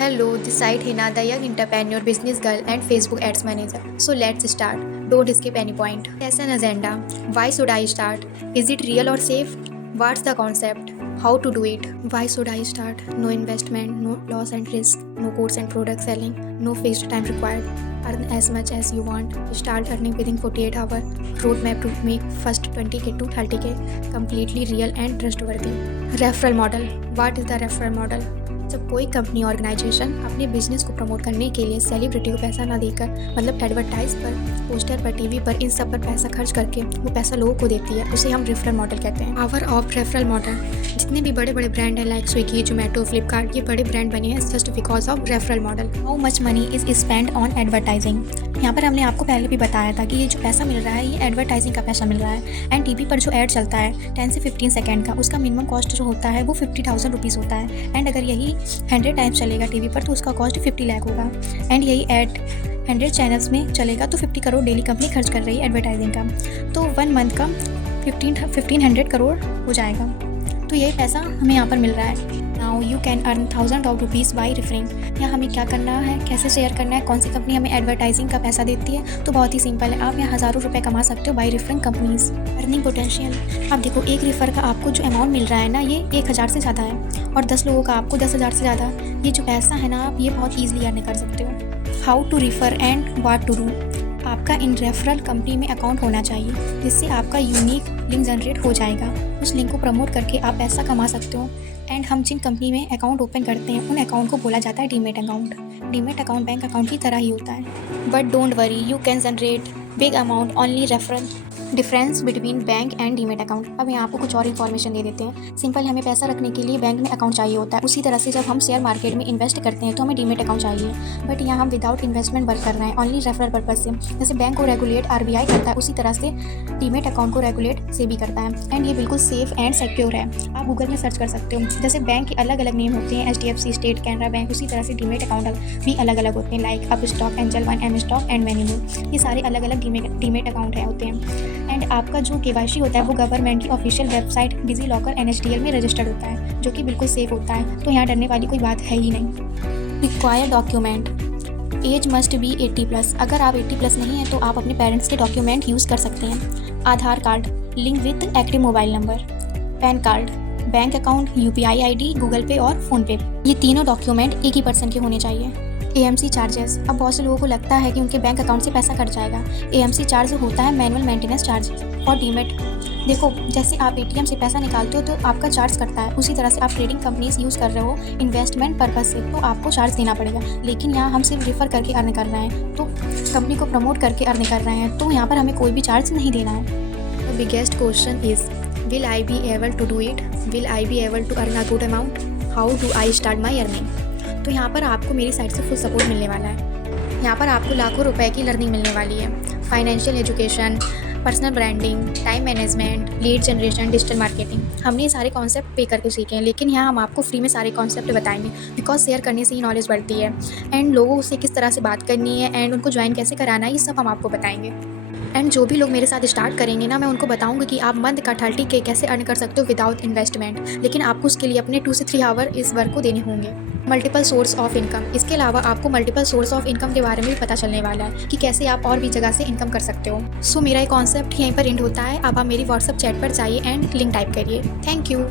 Hello, this side Hina, the young entrepreneur, business girl, and Facebook ads manager. So let's start. Don't skip any point. Lesson agenda. Why should I start? Is it real or safe? What's the concept? How to do it? Why should I start? No investment, no loss and risk, no course and product selling, no fixed time required. Earn as much as you want. Start earning within 48 hours. Roadmap to make first 20k to 30k. Completely real and trustworthy. Referral model. What is the referral model? जब कोई company organisation अपने business को promote करने के लिए celebrity को पैसा ना देकर, मतलब एडवर्टाइज पर, पोस्टर पर, टीवी पर, इन सब पर पैसा खर्च करके वो पैसा लोगों को देती है, उसे हम रेफरल मॉडल कहते हैं। Power of referral model. जितने भी बड़े बड़े ब्रांड हैं लाइक स्विगी, जोमेटो, फ्लिपकार्ट, ये बड़े ब्रांड बने हैं just because of referral model. How much money is spend on advertising. यहाँ पर हमने आपको पहले भी बताया था कि ये जो पैसा मिल रहा है ये एडवर्टाइजिंग का पैसा मिल रहा है। एंड टीवी पर जो ऐड चलता है 10 से 15 सेकेंड का, उसका मिनिमम कॉस्ट जो होता है वो 50,000 रुपीज़ होता है। एंड अगर यही 100 टाइम्स चलेगा टीवी पर तो उसका कॉस्ट 50 लाख होगा। एंड यही ऐड 100 चैनल्स में चलेगा तो 50 करोड़ डेली कंपनी खर्च कर रही है एडवर्टाइजिंग का, तो 1 मंथ का 1500 करोड़ हो जाएगा। तो यही पैसा हमें यहाँ पर मिल रहा है। Now you can earn 1000 of rupees by referring. यहाँ हमें क्या करना है, कैसे शेयर करना है, कौन सी कंपनी हमें एडवर्टाइजिंग का पैसा देती है, तो बहुत ही सिंपल है। आप यहाँ हज़ारों रुपए कमा सकते हो by referring companies. Earning potential. आप देखो, एक रेफर का आपको जो अमाउंट मिल रहा है ना, ये 1000 से ज़्यादा है, और 10 लोगों का आपको 10,000 से ज़्यादा। ये जो पैसा है ना, आप ये बहुत ईजिली अर्न कर सकते हो। How to refer and what to do. आपका इन रेफरल कंपनी में अकाउंट होना चाहिए, जिससे आपका यूनिक लिंक जनरेट हो जाएगा। उस लिंक को प्रमोट करके आप पैसा कमा सकते हो। एंड हम जिन कंपनी में अकाउंट ओपन करते हैं उन अकाउंट को बोला जाता है demat account. Demat account bank account की तरह ही होता है। But don't worry, you can generate big amount only referral. Difference between bank and demat account. अब यहाँ आपको कुछ और इन्फॉर्मेशन दे देते हैं। सिंपल, हमें पैसा रखने के लिए बैंक में अकाउंट चाहिए होता है। उसी तरह से जब हम शेयर मार्केट में इन्वेस्ट करते हैं तो हमें डीमेट अकाउंट चाहिए। बट यहाँ हम विदाउट इन्वेस्टमेंट वर्क कर रहे हैं, ओनली रेफरल पर्पज से। जैसे बैंक को रेगुलेट आरबीआई करता है, उसी तरह से डीमेट अकाउंट को रेगुलेट सेबी करता है। एंड ये बिल्कुल सेफ एंड सिक्योर है। आप गूगल में सर्च कर सकते हो। जैसे बैंक के अलग अलग नेम होते हैं, HDFC, स्टेट, कैनरा बैंक, उसी तरह से डीमेट अकाउंट भी अलग अलग होते हैं, like Upstox, Angel One, M stock and many more. ये सारे अलग अलग डीमेट अकाउंट होते हैं। एंड आपका जो KYC होता है वो गवर्नमेंट की official website digi locker NSDL में रजिस्टर्ड होता है, जो कि बिल्कुल सेफ होता है। तो यहाँ डरने वाली कोई बात है ही नहीं। Required document. Age must be 80+। अगर आप 80+ नहीं है तो आप अपने पेरेंट्स के डॉक्यूमेंट यूज़ कर सकते हैं। Aadhaar card link with active mobile number, PAN card, bank account, UPI ID, Google Pay और फ़ोनपे। ये तीनों डॉक्यूमेंट एक ही पर्सन के होने चाहिए। AMC charges. अब बहुत से लोगों को लगता है कि उनके बैंक अकाउंट से पैसा कट जाएगा। AMC चार्ज होता है मैनुअल मेंटेनेंस चार्ज और डीमेट। देखो, जैसे आप ATM से पैसा निकालते हो तो आपका चार्ज कटता है, उसी तरह से आप ट्रेडिंग कंपनीज यूज़ कर रहे हो इन्वेस्टमेंट पर्पज से, तो आपको चार्ज देना पड़ेगा। लेकिन यहाँ हम सिर्फ रेफर करके अर्न कर रहे हैं, तो कंपनी को प्रमोट करके अर्न कर रहे हैं, तो यहाँ पर हमें कोई भी चार्ज नहीं देना है। The biggest question is, will I be able to do it? Will I be able to earn a good amount? How do I start my earning? तो यहाँ पर आपको मेरी साइड से फुल सपोर्ट मिलने वाला है। यहाँ पर आपको लाखों रुपए की लर्निंग मिलने वाली है। Financial education, personal branding, time management, lead generation, digital marketing. हमने ये सारे कॉन्सेप्ट पे करके सीखे हैं, लेकिन यहाँ हम आपको फ्री में सारे कॉन्सेप्ट बताएंगे, बिकॉज शेयर करने से ही नॉलेज बढ़ती है। एंड लोगों से किस तरह से बात करनी है एंड उनको ज्वाइन कैसे कराना है, ये सब हम आपको बताएंगे। एंड जो भी लोग मेरे साथ स्टार्ट करेंगे ना, मैं उनको बताऊंगी कि आप मंथ का 30K कैसे अर्न कर सकते हो विदाउट इन्वेस्टमेंट। लेकिन आपको उसके लिए अपने 2 से 3 आवर इस वर्क को देने होंगे। Multiple source of income. इसके अलावा आपको मल्टीपल सोर्स ऑफ इनकम के बारे में भी पता चलने वाला है कि कैसे आप और भी जगह से इनकम कर सकते हो। सो मेरा ये कॉन्सेप्ट यहीं पर एंड होता है। अब आप मेरी व्हाट्सएप चैट पर जाइए एंड लिंक टाइप करिए। Thank you.